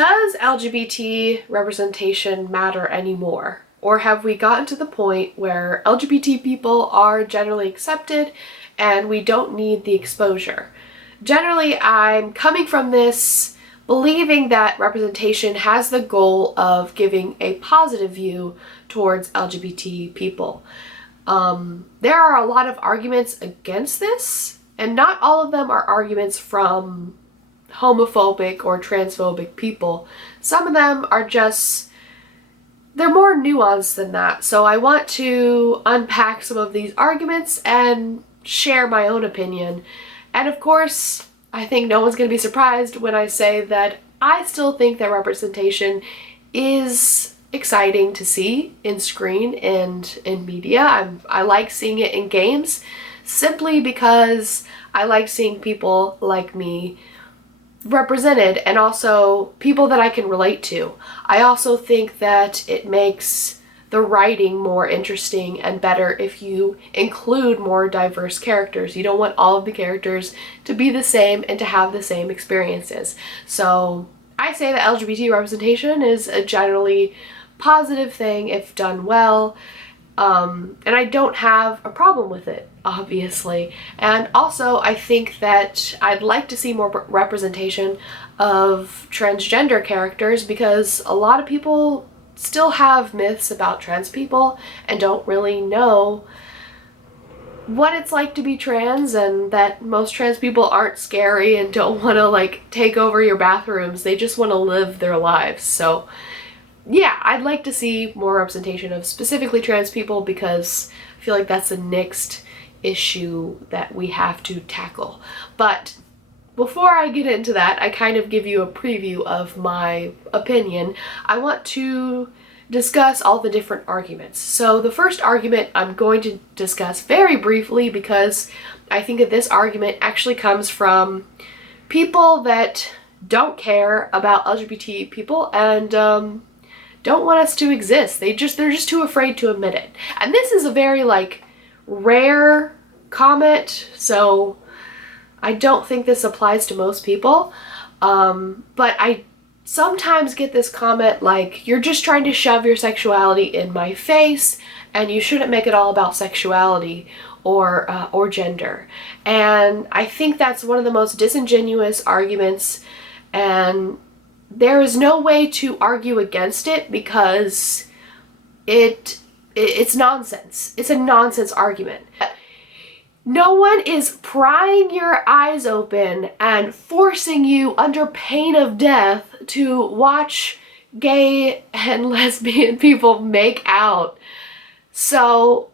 Does LGBT representation matter anymore? Or have we gotten to the point where LGBT people are generally accepted and we don't need the exposure? Generally, I'm coming from this believing that representation has the goal of giving a positive view towards LGBT people. There are a lot of arguments against this, and not all of them are arguments from homophobic or transphobic people. Some of them are just, they're more nuanced than that. So I want to unpack some of these arguments and share my own opinion. And of course, I think no one's going to be surprised when I say that I still think that representation is exciting to see in screen and in media. I like seeing it in games simply because I like seeing people like me represented and also people that I can relate to. I also think that it makes the writing more interesting and better if you include more diverse characters. You don't want all of the characters to be the same and to have the same experiences. So I say that LGBT representation is a generally positive thing if done well, and I don't have a problem with it, obviously. And also I think that I'd like to see more representation of transgender characters because a lot of people still have myths about trans people and don't really know what it's like to be trans, and that most trans people aren't scary and don't want to like take over your bathrooms. They just want to live their lives. So yeah, I'd like to see more representation of specifically trans people because I feel like that's the next issue that we have to tackle. But before I get into that, I kind of give you a preview of my opinion. I want to discuss all the different arguments. So the first argument I'm going to discuss very briefly because I think that this argument actually comes from people that don't care about LGBT people and don't want us to exist. They're just too afraid to admit it. And this is a very like rare comment, so I don't think this applies to most people, but I sometimes get this comment like, you're just trying to shove your sexuality in my face and you shouldn't make it all about sexuality or gender. And I think that's one of the most disingenuous arguments, and there is no way to argue against it because it's nonsense. It's a nonsense argument. No one is prying your eyes open and forcing you under pain of death to watch gay and lesbian people make out. So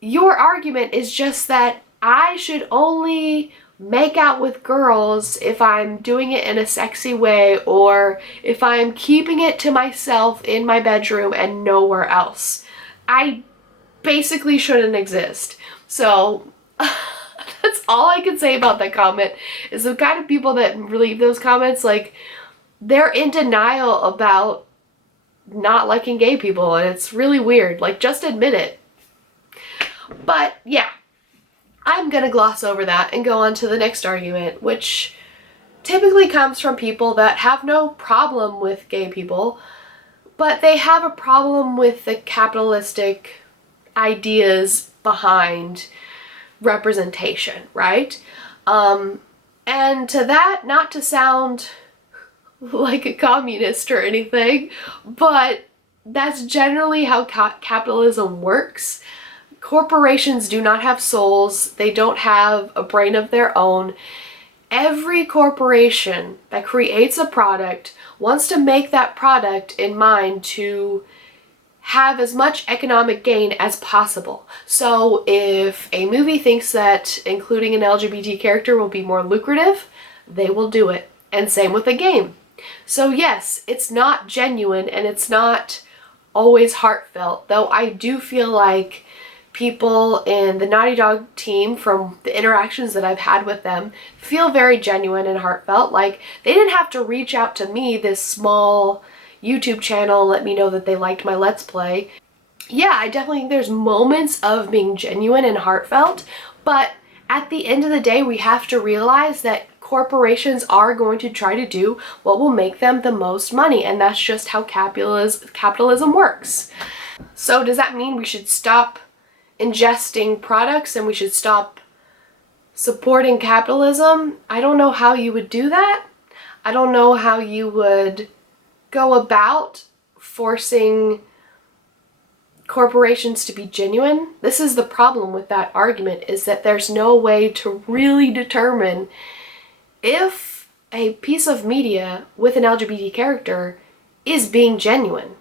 your argument is just that I should only make out with girls if I'm doing it in a sexy way or if I'm keeping it to myself in my bedroom and nowhere else. I basically shouldn't exist. So that's all I can say about that comment, is the kind of people that leave those comments, like, they're in denial about not liking gay people, and it's really weird. Like, just admit it. But yeah, I'm gonna gloss over that and go on to the next argument, which typically comes from people that have no problem with gay people, but they have a problem with the capitalistic ideas behind representation, right? And to that, not to sound like a communist or anything, but that's generally how capitalism works. Corporations do not have souls. They don't have a brain of their own. Every corporation that creates a product wants to make that product in mind to have as much economic gain as possible. So if a movie thinks that including an LGBT character will be more lucrative, they will do it. And same with a game. So yes, it's not genuine and it's not always heartfelt, though I do feel like people in the Naughty Dog team, from the interactions that I've had with them, feel very genuine and heartfelt. Like, they didn't have to reach out to me, this small YouTube channel, let me know that they liked my Let's Play. Yeah, I definitely think there's moments of being genuine and heartfelt, but at the end of the day, we have to realize that corporations are going to try to do what will make them the most money, and that's just how capitalism works. So does that mean we should stop ingesting products and we should stop supporting capitalism? I don't know how you would do that. I don't know how you would go about forcing corporations to be genuine. This is the problem with that argument, is that there's no way to really determine if a piece of media with an LGBT character is being genuine,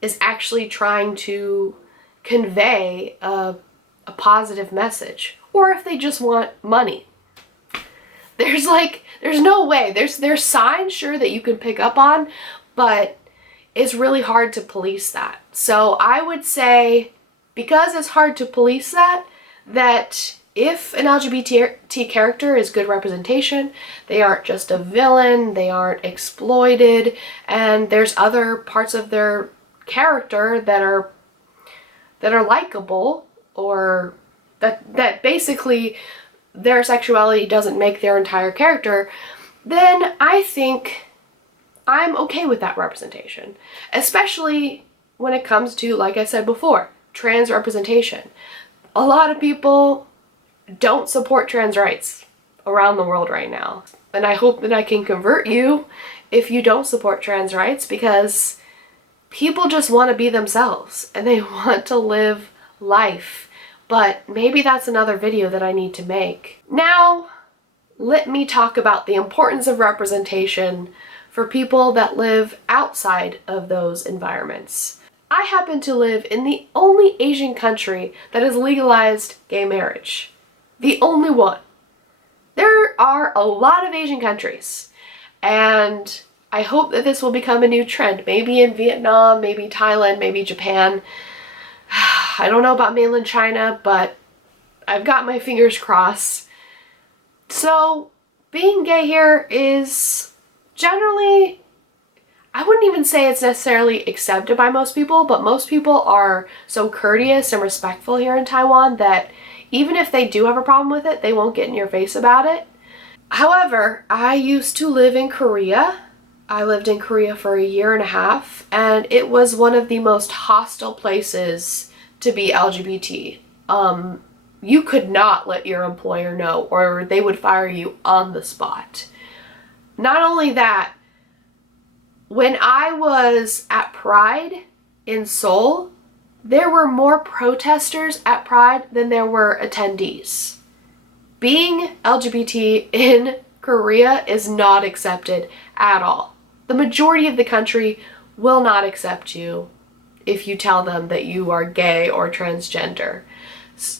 is actually trying to convey a positive message, or if they just want money. There's no way. There's signs, sure, that you can pick up on, but it's really hard to police that. So I would say, because it's hard to police that if an LGBT character is good representation, they aren't just a villain, they aren't exploited, and there's other parts of their character that are likable, or that basically their sexuality doesn't make their entire character, then I think I'm okay with that representation. Especially when it comes to, like I said before, trans representation. A lot of people don't support trans rights around the world right now. And I hope that I can convert you if you don't support trans rights, because people just want to be themselves and they want to live life. But maybe that's another video that I need to make. Now, let me talk about the importance of representation for people that live outside of those environments. I happen to live in the only Asian country that has legalized gay marriage. The only one. There are a lot of Asian countries, and I hope that this will become a new trend. Maybe in Vietnam, maybe Thailand, maybe Japan. I don't know about mainland China, but I've got my fingers crossed. So being gay here is generally, I wouldn't even say it's necessarily accepted by most people, but most people are so courteous and respectful here in Taiwan that even if they do have a problem with it, they won't get in your face about it. However, I used to live in Korea. I lived in Korea for a year and a half, and it was one of the most hostile places to be LGBT. You could not let your employer know, or they would fire you on the spot. Not only that, when I was at Pride in Seoul, there were more protesters at Pride than there were attendees. Being LGBT in Korea is not accepted at all. The majority of the country will not accept you if you tell them that you are gay or transgender.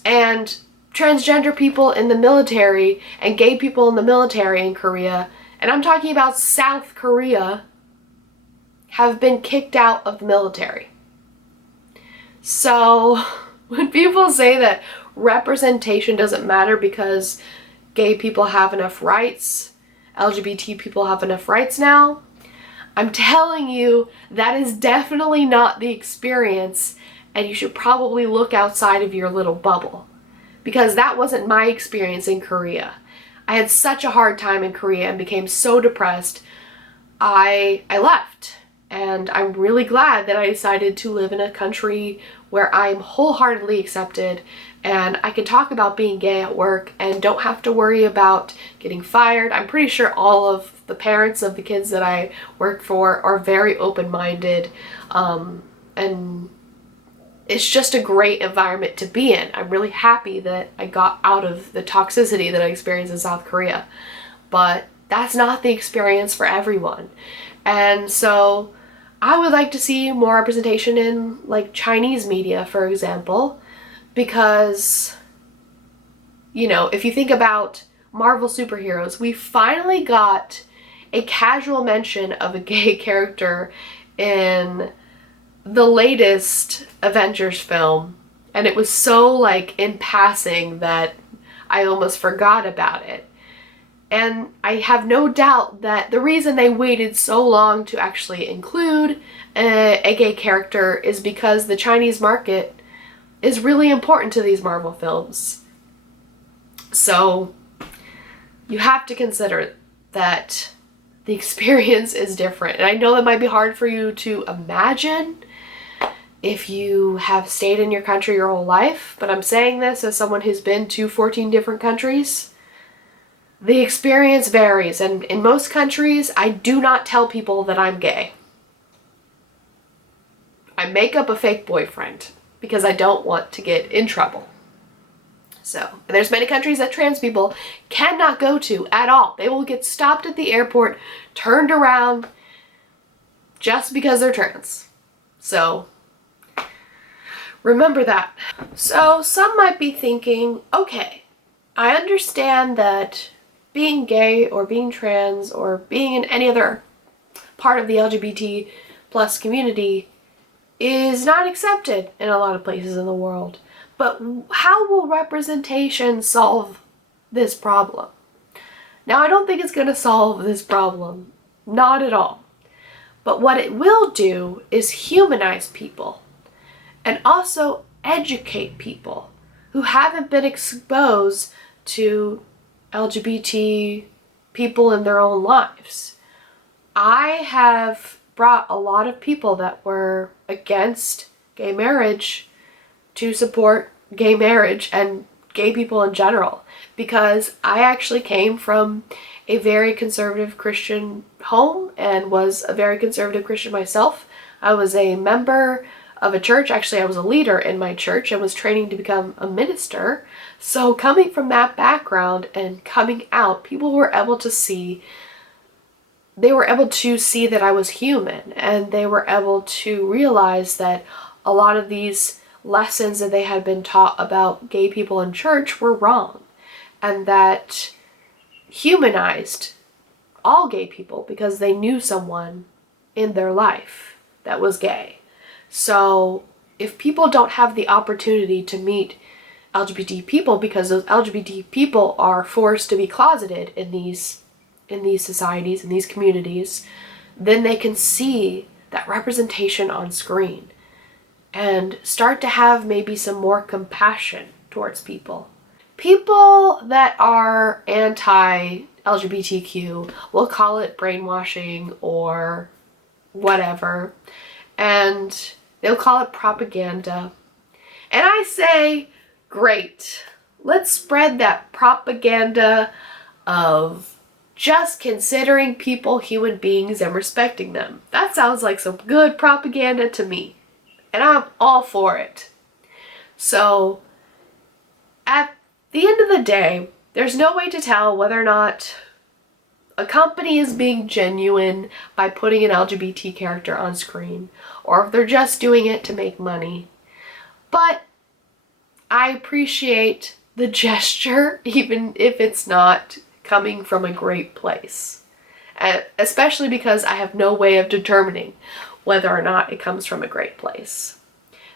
And transgender people in the military and gay people in the military in Korea, and I'm talking about South Korea, have been kicked out of the military. So when people say that representation doesn't matter because gay people have enough rights, LGBT people have enough rights now, I'm telling you that is definitely not the experience, and you should probably look outside of your little bubble, because that wasn't my experience in Korea. I had such a hard time in Korea and became so depressed, I left. And I'm really glad that I decided to live in a country where I'm wholeheartedly accepted and I can talk about being gay at work and don't have to worry about getting fired. I'm pretty sure all of the parents of the kids that I work for are very open-minded, and it's just a great environment to be in. I'm really happy that I got out of the toxicity that I experienced in South Korea, but that's not the experience for everyone. And so I would like to see more representation in like Chinese media, for example, because, you know, if you think about Marvel superheroes, we finally got a casual mention of a gay character in the latest Avengers film, and it was so like in passing that I almost forgot about it. And I have no doubt that the reason they waited so long to actually include a gay character is because the Chinese market is really important to these Marvel films. So you have to consider that the experience is different. And I know that might be hard for you to imagine if you have stayed in your country your whole life, but I'm saying this as someone who's been to 14 different countries. The experience varies, and in most countries, I do not tell people that I'm gay. I make up a fake boyfriend because I don't want to get in trouble. So, there's many countries that trans people cannot go to at all. They will get stopped at the airport, turned around, just because they're trans. So, remember that. So, some might be thinking, okay, I understand that being gay or being trans or being in any other part of the LGBT plus community is not accepted in a lot of places in the world. But how will representation solve this problem? Now, I don't think it's going to solve this problem. Not at all. But what it will do is humanize people and also educate people who haven't been exposed to LGBT people in their own lives. I have brought a lot of people that were against gay marriage to support gay marriage and gay people in general, because I actually came from a very conservative Christian home and was a very conservative Christian myself. I was a member of a church. Actually, I was a leader in my church and was training to become a minister. So coming from that background and coming out, people were able to see that I was human, and they were able to realize that a lot of these lessons that they had been taught about gay people in church were wrong, and that humanized all gay people because they knew someone in their life that was gay. So if people don't have the opportunity to meet LGBT people because those LGBT people are forced to be closeted in these societies, in these communities, then they can see that representation on screen and start to have maybe some more compassion towards people. People that are anti-LGBTQ will call it brainwashing or whatever, and they'll call it propaganda. And I say, great, let's spread that propaganda of just considering people human beings and respecting them. That sounds like some good propaganda to me, and I'm all for it. So, at the end of the day, there's no way to tell whether or not a company is being genuine by putting an LGBT character on screen, or if they're just doing it to make money. But I appreciate the gesture, even if it's not coming from a great place. Especially because I have no way of determining whether or not it comes from a great place.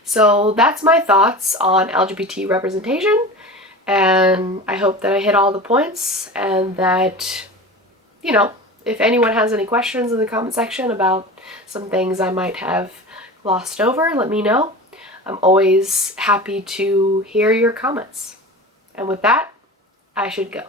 So that's my thoughts on LGBT representation, and I hope that I hit all the points, and that, if anyone has any questions in the comment section about some things I might have glossed over, let me know. I'm always happy to hear your comments. And with that, I should go.